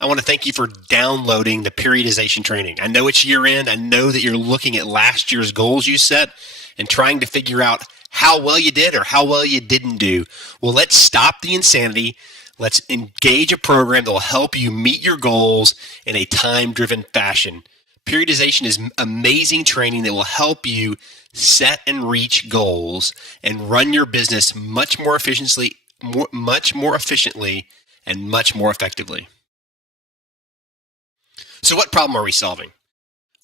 I want to thank you for downloading the periodization training. I know it's year end. I know that you're looking at last year's goals you set and trying to figure out how well you did or how well you didn't do. Well, let's stop the insanity. Let's engage a program that will help you meet your goals in a time-driven fashion. Periodization is amazing training that will help you set and reach goals and run your business much more efficiently and much more effectively. So what problem are we solving?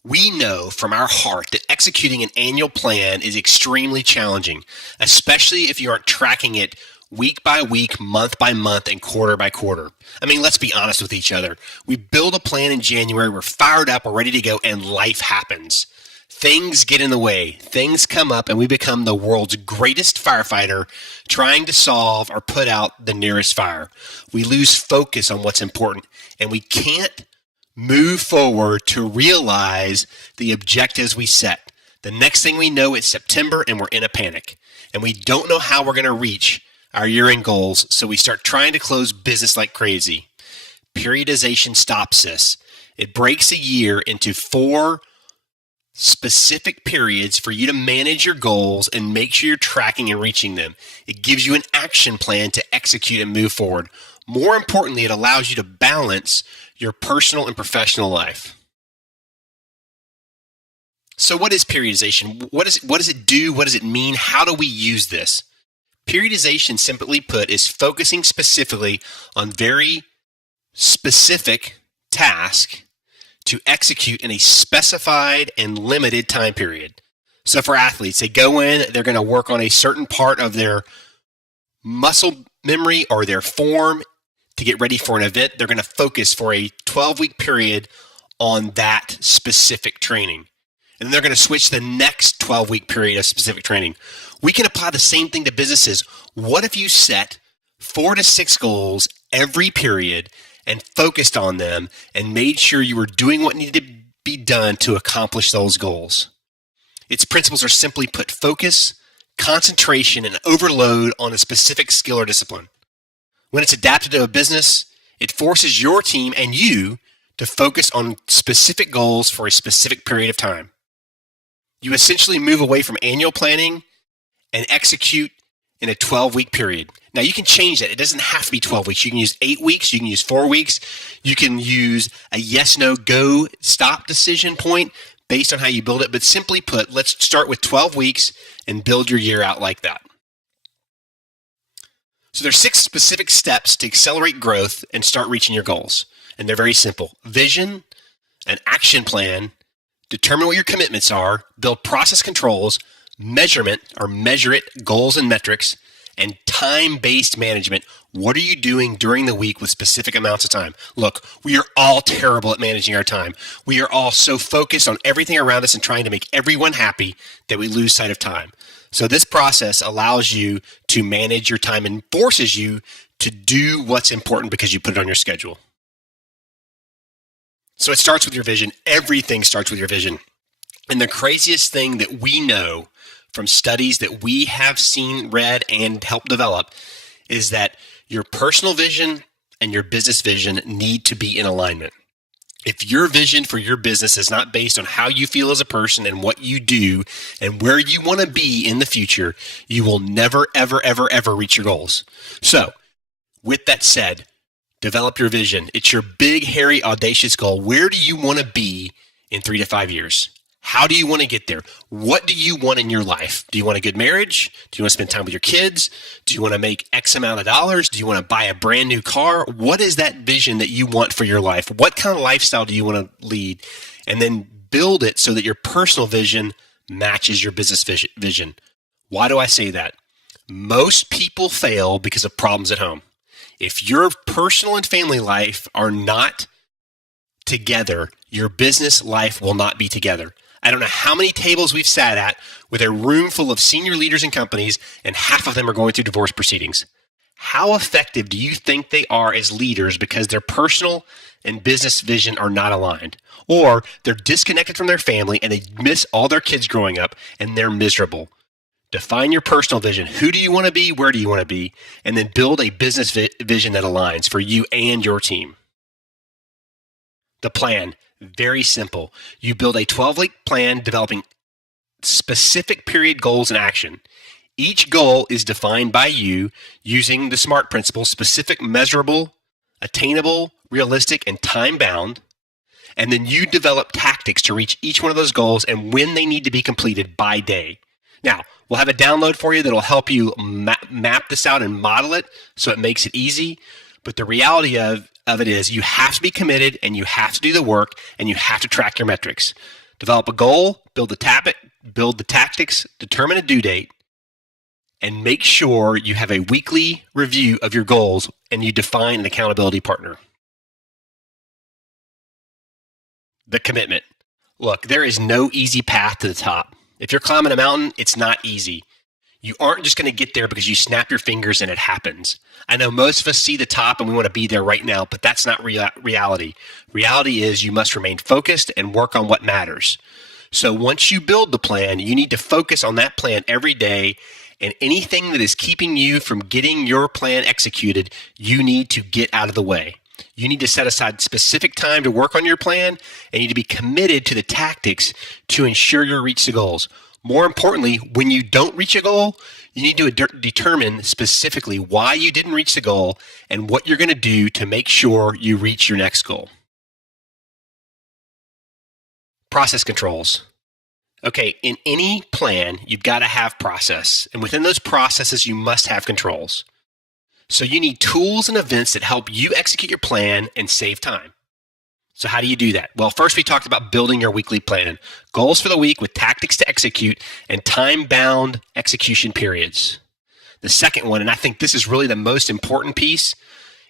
We know from our heart that executing an annual plan is extremely challenging, especially if you aren't tracking it week by week, month by month, and quarter by quarter. I mean, let's be honest with each other. We build a plan in January, we're fired up, we're ready to go, and life happens. Things get in the way, things come up, and we become the world's greatest firefighter trying to solve or put out the nearest fire. We lose focus on what's important, and we can't move forward to realize the objectives we set. The next thing we know, it's September and we're in a panic. And we don't know how we're going to reach our year-end goals, so we start trying to close business like crazy. Periodization stops this. It breaks a year into 4 specific periods for you to manage your goals and make sure you're tracking and reaching them. It gives you an action plan to execute and move forward. More importantly, it allows you to balance your personal and professional life. So what is periodization? What does it do? What does it mean? How do we use this? Periodization, simply put, is focusing specifically on very specific tasks to execute in a specified and limited time period. So for athletes, they go in, they're going to work on a certain part of their muscle memory or their form to get ready for an event. They're going to focus for a 12-week period on that specific training. And then they're going to switch the next 12-week period of specific training. We can apply the same thing to businesses. What if you set 4 to 6 goals every period and focused on them and made sure you were doing what needed to be done to accomplish those goals? Its principles are simply put: focus, concentration, and overload on a specific skill or discipline. When it's adapted to a business, it forces your team and you to focus on specific goals for a specific period of time. You essentially move away from annual planning and execute in a 12-week period. Now, you can change that. It doesn't have to be 12 weeks. You can use 8 weeks. You can use 4 weeks. You can use a yes, no, go, stop decision point based on how you build it. But simply put, let's start with 12 weeks and build your year out like that. So there's 6 specific steps to accelerate growth and start reaching your goals. And they're very simple: vision, an action plan, determine what your commitments are, build process controls, measurement or measure it, goals and metrics, and time-based management. What are you doing during the week with specific amounts of time? Look, we are all terrible at managing our time. We are all so focused on everything around us and trying to make everyone happy that we lose sight of time. So this process allows you to manage your time and forces you to do what's important because you put it on your schedule. So it starts with your vision. Everything starts with your vision. And the craziest thing that we know from studies that we have seen, read, and helped develop is that your personal vision and your business vision need to be in alignment. If your vision for your business is not based on how you feel as a person and what you do and where you want to be in the future, you will never, ever, ever, ever reach your goals. So, with that said, develop your vision. It's your big, hairy, audacious goal. Where do you want to be in 3 to 5 years? How do you want to get there? What do you want in your life? Do you want a good marriage? Do you want to spend time with your kids? Do you want to make X amount of dollars? Do you want to buy a brand new car? What is that vision that you want for your life? What kind of lifestyle do you want to lead? And then build it so that your personal vision matches your business vision. Why do I say that? Most people fail because of problems at home. If your personal and family life are not together, your business life will not be together. I don't know how many tables we've sat at with a room full of senior leaders in companies, and half of them are going through divorce proceedings. How effective do you think they are as leaders because their personal and business vision are not aligned? Or they're disconnected from their family and they miss all their kids growing up and they're miserable. Define your personal vision. Who do you want to be? Where do you want to be? And then build a business vision that aligns for you and your team. The plan, very simple. You build a 12-week plan developing specific period goals and action. Each goal is defined by you using the SMART principle: specific, measurable, attainable, realistic, and time-bound. And then you develop tactics to reach each one of those goals and when they need to be completed by day. Now, we'll have a download for you that'll help you map this out and model it so it makes it easy. But the reality of it is you have to be committed and you have to do the work and you have to track your metrics. Develop a goal, build the tactics, determine a due date, and make sure you have a weekly review of your goals and you define an accountability partner. The commitment. Look, there is no easy path to the top. If you're climbing a mountain, it's not easy. You aren't just going to get there because you snap your fingers and it happens. I know most of us see the top and we want to be there right now, but that's not reality. Reality is you must remain focused and work on what matters. So once you build the plan, you need to focus on that plan every day, and anything that is keeping you from getting your plan executed, you need to get out of the way. You need to set aside specific time to work on your plan, and you need to be committed to the tactics to ensure you reach the goals. More importantly, when you don't reach a goal, you need to determine specifically why you didn't reach the goal and what you're going to do to make sure you reach your next goal. Process controls. Okay, in any plan, you've got to have process. And within those processes, you must have controls. So you need tools and events that help you execute your plan and save time. So how do you do that? Well, first we talked about building your weekly plan. Goals for the week with tactics to execute and time-bound execution periods. The second one, and I think this is really the most important piece,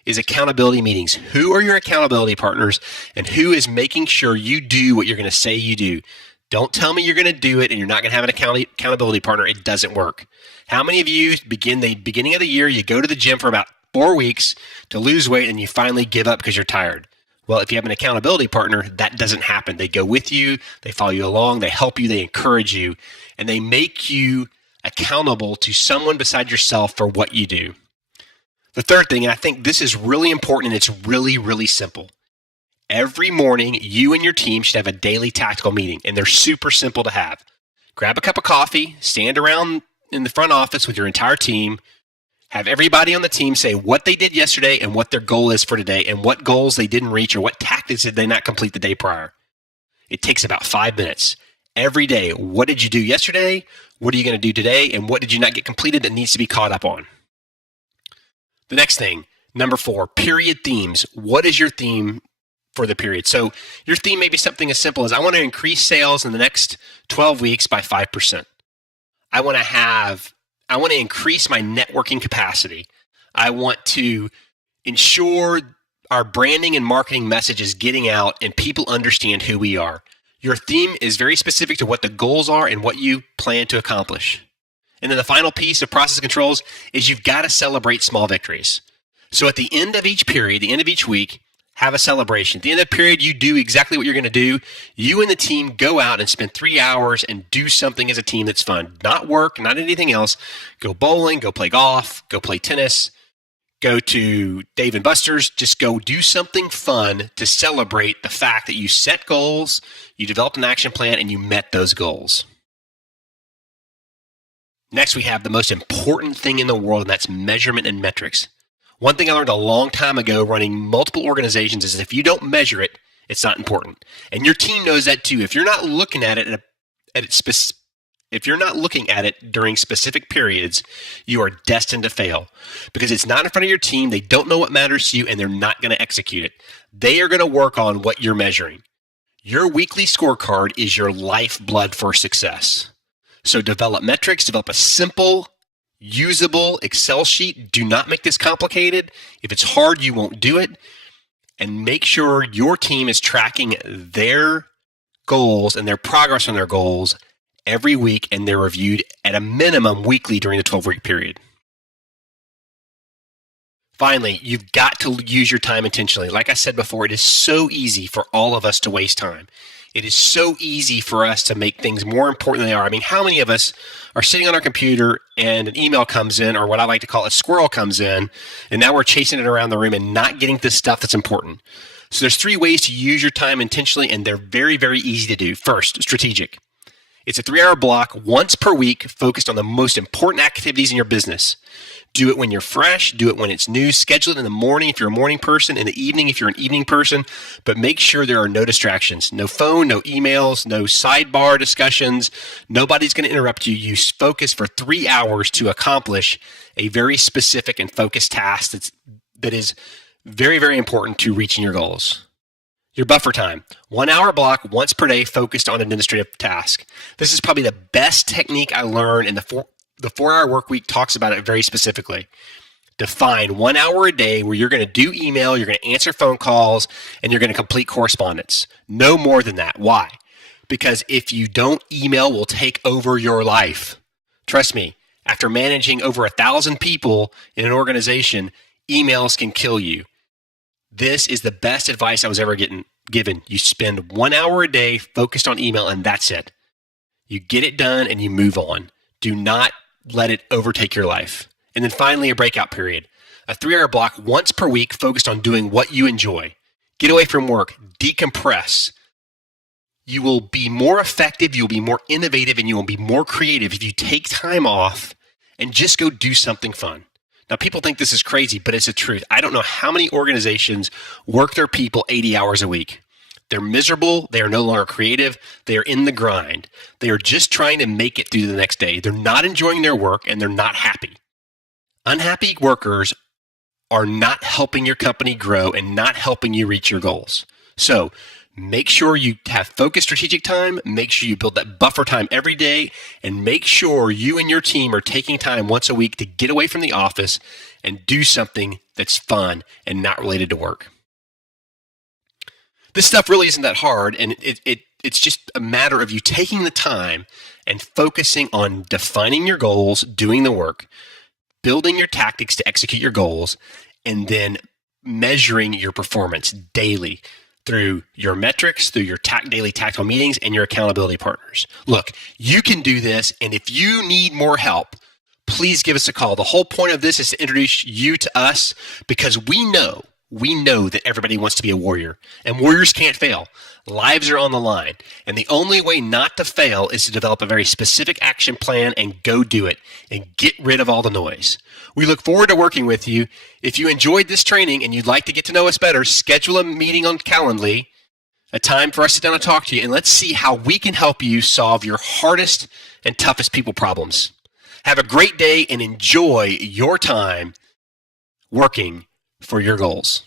is accountability meetings. Who are your accountability partners and who is making sure you do what you're going to say you do? Don't tell me you're going to do it and you're not going to have an accountability partner. It doesn't work. How many of you beginning of the year, you go to the gym for about 4 weeks to lose weight and you finally give up because you're tired? Well, if you have an accountability partner, that doesn't happen. They go with you, they follow you along, they help you, they encourage you, and they make you accountable to someone beside yourself for what you do. The third thing, and I think this is really important and it's really, really simple. Every morning, you and your team should have a daily tactical meeting, and they're super simple to have. Grab a cup of coffee, stand around in the front office with your entire team, have everybody on the team say what they did yesterday and what their goal is for today and what goals they didn't reach or what tactics did they not complete the day prior. It takes about 5 minutes. Every day, what did you do yesterday? What are you going to do today? And what did you not get completed that needs to be caught up on? The next thing, number 4, period themes. What is your theme for the period? So your theme may be something as simple as I want to increase sales in the next 12 weeks by 5%. I want to increase my networking capacity. I want to ensure our branding and marketing message is getting out and people understand who we are. Your theme is very specific to what the goals are and what you plan to accomplish. And then the final piece of process controls is you've got to celebrate small victories. So at the end of each period, the end of each week, have a celebration. At the end of the period, you do exactly what you're going to do. You and the team go out and spend 3 hours and do something as a team that's fun. Not work, not anything else. Go bowling, go play golf, go play tennis, go to Dave & Buster's. Just go do something fun to celebrate the fact that you set goals, you developed an action plan, and you met those goals. Next, we have the most important thing in the world, and that's measurement and metrics. One thing I learned a long time ago running multiple organizations is if you don't measure it, it's not important. And your team knows that too. If you're not looking at it if you're not looking at it during specific periods, you are destined to fail because it's not in front of your team. They don't know what matters to you and they're not going to execute it. They are going to work on what you're measuring. Your weekly scorecard is your lifeblood for success. So develop metrics, develop a simple, usable Excel sheet. Do not make this complicated. If it's hard, you won't do it. And make sure your team is tracking their goals and their progress on their goals every week, and they're reviewed at a minimum weekly during the 12-week period. Finally, you've got to use your time intentionally. Like I said before, it is so easy for all of us to waste time. It is so easy for us to make things more important than they are. I mean, how many of us are sitting on our computer and an email comes in, or what I like to call a squirrel comes in, and now we're chasing it around the room and not getting the stuff that's important? So there's 3 ways to use your time intentionally, and they're very, very easy to do. First, strategic. It's a 3-hour block once per week focused on the most important activities in your business. Do it when you're fresh. Do it when it's new. Schedule it in the morning if you're a morning person, in the evening if you're an evening person, but make sure there are no distractions. No phone, no emails, no sidebar discussions. Nobody's going to interrupt you. You focus for 3 hours to accomplish a very specific and focused task that is very, very important to reaching your goals. Your buffer time, 1 hour block once per day focused on administrative task. This is probably the best technique I learned, and the 4-hour work week talks about it very specifically. Define 1 hour a day where you're going to do email, you're going to answer phone calls, and you're going to complete correspondence. No more than that. Why? Because if you don't, email will take over your life. Trust me, after managing over 1,000 people in an organization, emails can kill you. This is the best advice I was ever given. You spend 1 hour a day focused on email, and that's it. You get it done and you move on. Do not let it overtake your life. And then finally, a breakout period. A 3-hour block once per week focused on doing what you enjoy. Get away from work. Decompress. You will be more effective, you'll be more innovative, and you will be more creative if you take time off and just go do something fun. Now, people think this is crazy, but it's the truth. I don't know how many organizations work their people 80 hours a week. They're miserable. They are no longer creative. They are in the grind. They are just trying to make it through the next day. They're not enjoying their work, and they're not happy. Unhappy workers are not helping your company grow and not helping you reach your goals. So make sure you have focused strategic time. Make sure you build that buffer time every day, and make sure you and your team are taking time once a week to get away from the office and do something that's fun and not related to work. This stuff really isn't that hard, and it's just a matter of you taking the time and focusing on defining your goals, doing the work, building your tactics to execute your goals, and then measuring your performance daily through your metrics, through your daily tactical meetings, and your accountability partners. Look, you can do this, and if you need more help, please give us a call. The whole point of this is to introduce you to us, because we know that everybody wants to be a warrior, and warriors can't fail. Lives are on the line, and the only way not to fail is to develop a very specific action plan and go do it and get rid of all the noise. We look forward to working with you. If you enjoyed this training and you'd like to get to know us better, schedule a meeting on Calendly, a time for us to sit down and talk to you, and let's see how we can help you solve your hardest and toughest people problems. Have a great day and enjoy your time working for your goals.